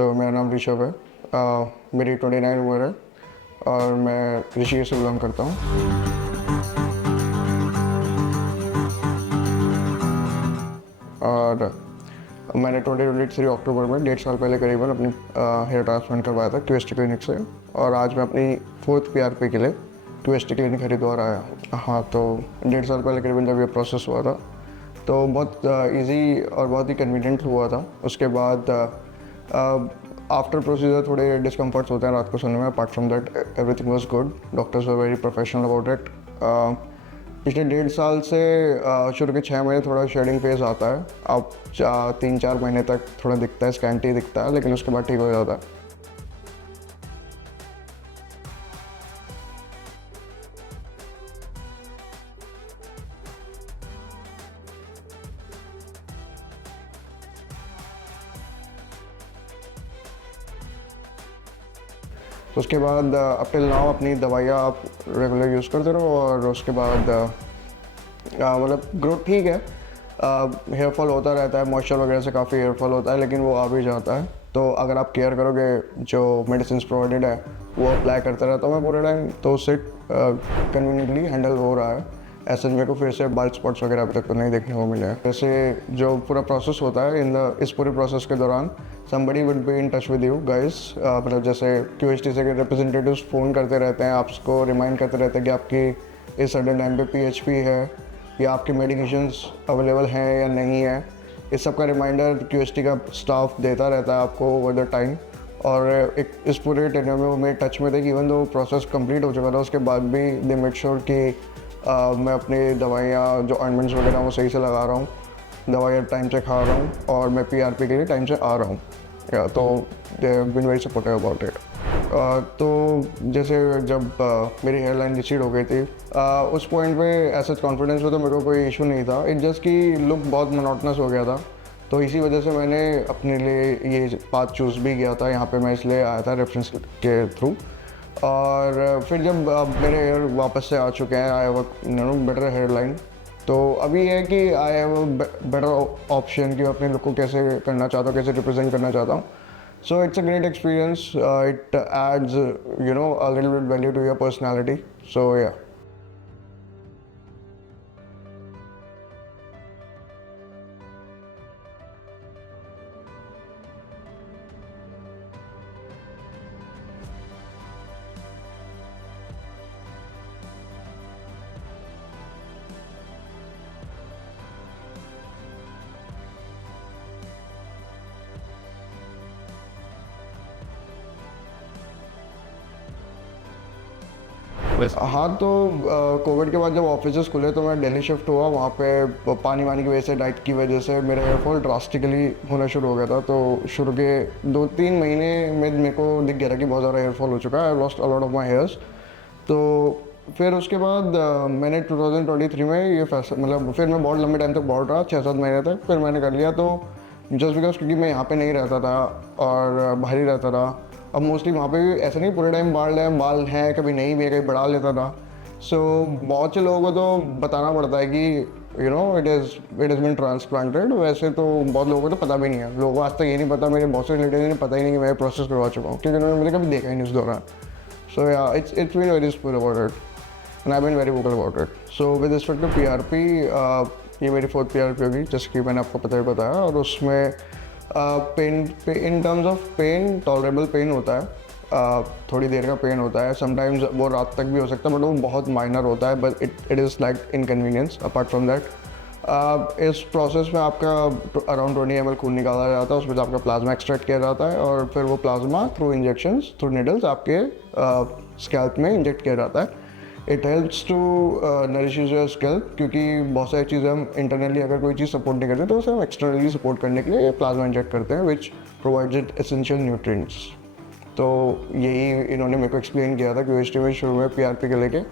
मेरा नाम ऋषभ है। मेरी 29 उम्र है और मैं ऋषिकेश से बिलोंग करता हूँ। और मैंने 2023 अक्टूबर में 1.5 साल पहले करीबन अपनी हेयर ट्रांसप्लांट करवाया था क्यूएसटी क्लिनिक से। और आज मैं अपनी 4th PRP के लिए क्यूएसटी क्लिनिक हरिद्वार आया हूँ। हाँ, तो 1.5 साल पहले करीबन जब ये प्रोसेस हुआ था तो बहुत इजी और बहुत ही कन्वीनियंट हुआ था। उसके बाद आफ्टर प्रोसीजर थोड़े डिस्कम्फर्ट्स होते हैं रात को सोने में। Apart from that everything was good. Doctors were very professional about it. पिछले 1.5 साल से शुरू के 6 महीने थोड़ा शेडिंग फेज आता है। अब 3-4 महीने तक थोड़ा दिखता है, स्कैंटी दिखता है, लेकिन उसके बाद ठीक हो जाता है। तो उसके बाद अप टिल नाउ अपनी दवाइयाँ आप रेगुलर यूज़ करते रहो। और उसके बाद मतलब ग्रोथ ठीक है। हेयर फॉल होता रहता है, मॉइस्चर वगैरह से काफ़ी हेयर फॉल होता है, लेकिन वो आ भी जाता है। तो अगर आप केयर करोगे, जो मेडिसिन प्रोवाइडेड है वो अप्लाई करता रहता हूँ मैं पूरे टाइम, तो उससे कन्वीनियंटली हैंडल हो रहा है। ऐसे मेरे को फिर से बाइट स्पॉट्स वगैरह अभी तक तो नहीं देखने को मिले हैं। जैसे जो पूरा प्रोसेस होता है इस पूरे प्रोसेस के दौरान somebody would be in touch with you guys। मतलब जैसे QHT से रिप्रेजेंटेटिव्स फ़ोन करते रहते हैं, आपको रिमाइंड करते रहते हैं कि आपकी इस सर्टेन टाइम पे PHP है या आपके मेडिकेशंस अवेलेबल हैं या नहीं है। इस सब का रिमाइंडर QHT का स्टाफ देता रहता है आपको ओवर द टाइम। और एक इस पूरे टेन्योर में वो मेरे टच में थे कि इवन दो प्रोसेस कंप्लीट हो चुका था, उसके बाद भी दे मेक श्योर कि मैं अपनी दवाइयाँ जो ऑइंटमेंट्स वगैरह वो सही से लगा रहा हूँ, दवाइयाँ टाइम से खा रहा हूँ और मैं PRP के लिए टाइम से आ रहा हूँ। तो they been very supportive about it. तो जैसे जब मेरी हेयर लाइन रिसीड हो गई थी, उस पॉइंट पे ऐसा कॉन्फिडेंस में तो मेरे को कोई इशू नहीं था। इट जस्ट कि लुक बहुत मोनोटनस हो गया था। तो इसी वजह से मैंने अपने लिए ये पाथ चूज़ भी किया था। यहाँ पे मैं इसलिए आया था रेफरेंस के थ्रू। और फिर जब मेरे हेयर वापस से आ चुके हैं, I have better hairline, तो अभी ये है कि आई हैव बेटर ऑप्शन कि मैं अपने लुक को कैसे करना चाहता हूँ, कैसे रिप्रेजेंट करना चाहता हूँ। So it's a great experience. It adds a little bit value to your personality. So yeah. हाँ, तो कोविड के बाद जब ऑफिसेस खुले तो मैं दिल्ली शिफ्ट हुआ। वहाँ पे पानी वानी की वजह से, डाइट की वजह से मेरा हेयरफॉल ड्रास्टिकली होना शुरू हो गया था। तो शुरू के 2-3 महीने में मेरे को दिख गया था कि बहुत ज़्यादा हेयरफॉल हो चुका है। I lost a lot of my hairs. तो फिर उसके बाद मैंने 2023 में ये फैसला, मतलब फिर मैं बहुत लंबे टाइम तक बाल रहा, 6-7 महीने तक। फिर मैंने कर लिया। तो जस्ट बिकॉज क्योंकि मैं यहाँ पे नहीं रहता था और बाहर ही रहता था। अब मोस्टली वहाँ पे भी ऐसा नहीं पूरे टाइम बाल हैं, कभी नहीं भी है, कभी बढ़ा लेता था। सो बहुत से लोगों को तो बताना पड़ता है कि इट इज़ बीन ट्रांसप्लांटेड। वैसे तो बहुत लोगों को तो पता भी नहीं है। लोगों को आज तक ये नहीं पता, मेरे बहुत से रिलेटिव ने पता ही नहीं कि मैं प्रोसेस करवा चुका हूँ, क्योंकि उन्होंने मुझे कभी देखा ही नहीं उस दौरान। So yeah, it's been very spur about it and I been very vocal about it. So with respect to PRP, ये मेरी 4th PRP होगी, जैसे कि मैंने आपको पता ही बताया। और उसमें pain in terms of pain, tolerable pain होता है। थोड़ी देर का पेन होता है, समटाइम्स वो रात तक भी हो सकता है, बट वो बहुत माइनर होता है। But it is like inconvenience. Apart from that, इस प्रोसेस में आपका अराउंड 20 ml खून निकाला जाता है, उसमें से आपका प्लाज्मा एक्सट्रैक्ट किया जाता है और फिर वो plasma through injections, through needles आपके स्कैल्प में इंजेक्ट किया जाता है। It helps to nourish your scalp, क्योंकि बहुत सारी चीज़ें हम इंटरनली अगर कोई चीज़ सपोर्ट नहीं करते तो उसे हम एक्सटर्नली सपोर्ट करने के लिए प्लाज्मा इंजेक्ट करते हैं, which provides it essential nutrients. तो यही इन्होंने मेरे को एक्सप्लेन किया था QHT में शुरू में PRP के लेके,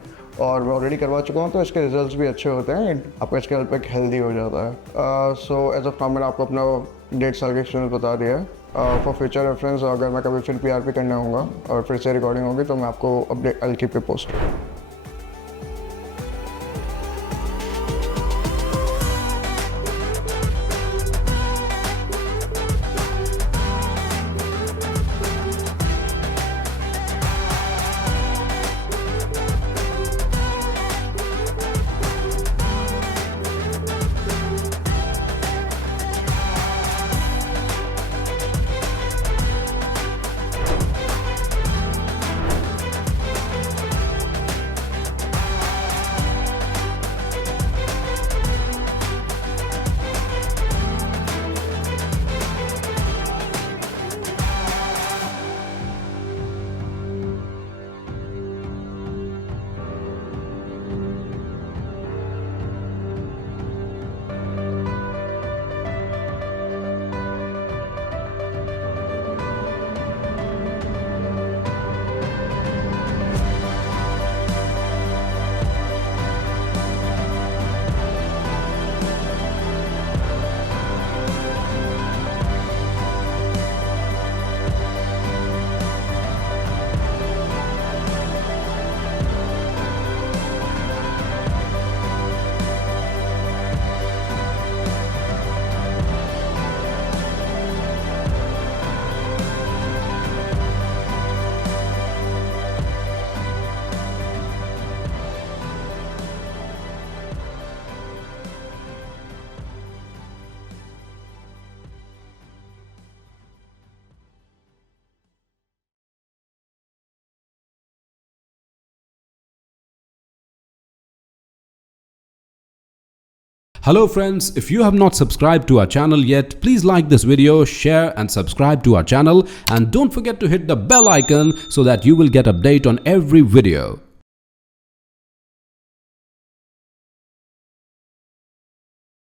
और मैं ऑलरेडी करवा चुका हूँ। तो इसके रिजल्ट्स भी अच्छे होते हैं, आपका स्कैल्प एक हेल्दी हो जाता है। सो एज ऑफ नाउ मैंने आपको अपना 1.5 साल का एक्सपीरियंस बता दिया है। फॉर फ्यूचर रेफरेंस, अगर मैं कभी फिर PRP करना होगा और फिर से रिकॉर्डिंग होगी तो मैं आपको update, I keep you post. Hello friends, if you have not subscribed to our channel yet, please like this video, share and subscribe to our channel, and don't forget to hit the bell icon so that you will get update on every video.